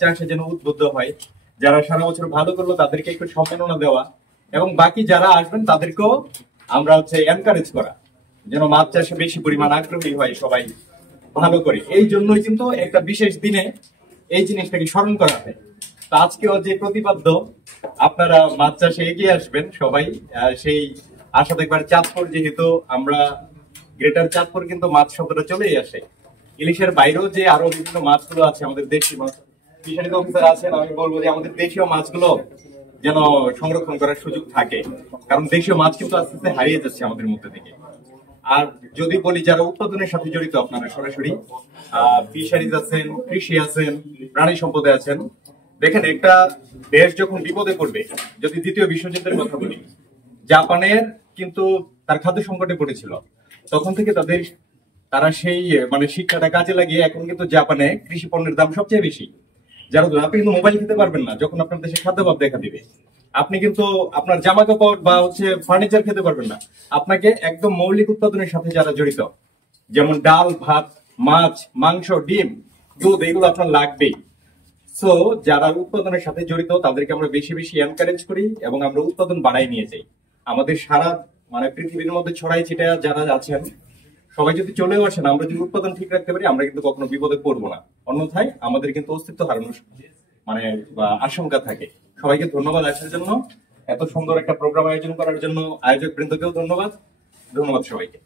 চাষে যেন উদ্বুদ্ধ হয়, যারা সারা বছর ভালো করলো তাদেরকে একটু সম্মাননা দেওয়া, এবং বাকি যারা আসবেন তাদেরকেও আমরা এনকারেজ করা, যেন মাছ চাষে বেশি পরিমাণ আগ্রহী হয় সবাই ভালো করে। এই জন্যই কিন্তু একটা বিশেষ দিনে এই জিনিসটাকে স্মরণ করা হয়। তো আজকেও যে প্রতিপাদ্য আপনারা মাছ চাষে এগিয়ে আসবেন সবাই, সেই আশা দেখবার। চাঁদপুর যেহেতু আমরা গ্রেটার চাঁদপুর, কিন্তু মাছ শব্দটা চলেই আসে। ইলিশের বাইরেও যে আরো বিভিন্ন মাছগুলো আছে, আমাদের দেশি মাছ, ফিশারিজ অফিসার আছেন, আমি বলবো যে আমাদের দেশীয় মাছগুলো যেন সংরক্ষণ করার সুযোগ থাকে, কারণ দেশীয় মাছ কিন্তু আস্তে আস্তে হারিয়ে যাচ্ছে আমাদের মধ্যে থেকে। আর যদি বলি যারা উৎপাদনের সাথে জড়িত, আপনারা সরাসরি ফিশারিজ আছেন, কৃষি আছেন, প্রাণী সম্পদে আছেন, দেখেন একটা দেশ যখন বিপদে পড়বে, যদি দ্বিতীয় বিশ্বযুদ্ধের কথা বলি, জাপানের কিন্তু তার খাদ্য সংকটে পড়েছিল, তখন থেকে তারা সেই শিক্ষাটা কাজে লাগিয়ে এখন কিন্তু জাপানে কৃষি পণ্যের দাম সবচেয়ে বেশি। যারা আপনি কিন্তু মোবাইল খেতে পারবেন না যখন আপনার দেশে খাদ্যাভাব দেখা দিবে, আপনি কিন্তু আপনার জামা কাপড় বা ফার্নিচার খেতে পারবেন না। আপনাকে একদম মৌলিক উৎপাদনের সাথে যারা জড়িত, যেমন ডাল, ভাত, মাছ, মাংস, ডিম, দুধ, এগুলো আপনার লাগবেই। সো যারা উৎপাদনের সাথে জড়িত তাদেরকে আমরা বেশি বেশি এনকারেজ করি এবং আমরা উৎপাদন বাড়াই নিয়ে যাই। আমাদের সারা পৃথিবীর মধ্যে ছড়াই ছিটায় যারা আছেন সবাই যদি চলেও আসেন, আমরা যদি উৎপাদন ঠিক রাখতে পারি, আমরা কিন্তু কখনো বিপদে পড়বো না। অন্যথায় আমাদের কিন্তু অস্তিত্ব হারানোর আশঙ্কা থাকে। সবাইকে ধন্যবাদ আসার জন্য, এত সুন্দর একটা প্রোগ্রাম আয়োজন করার জন্য আয়োজক বৃন্দকেও ধন্যবাদ। ধন্যবাদ সবাইকে।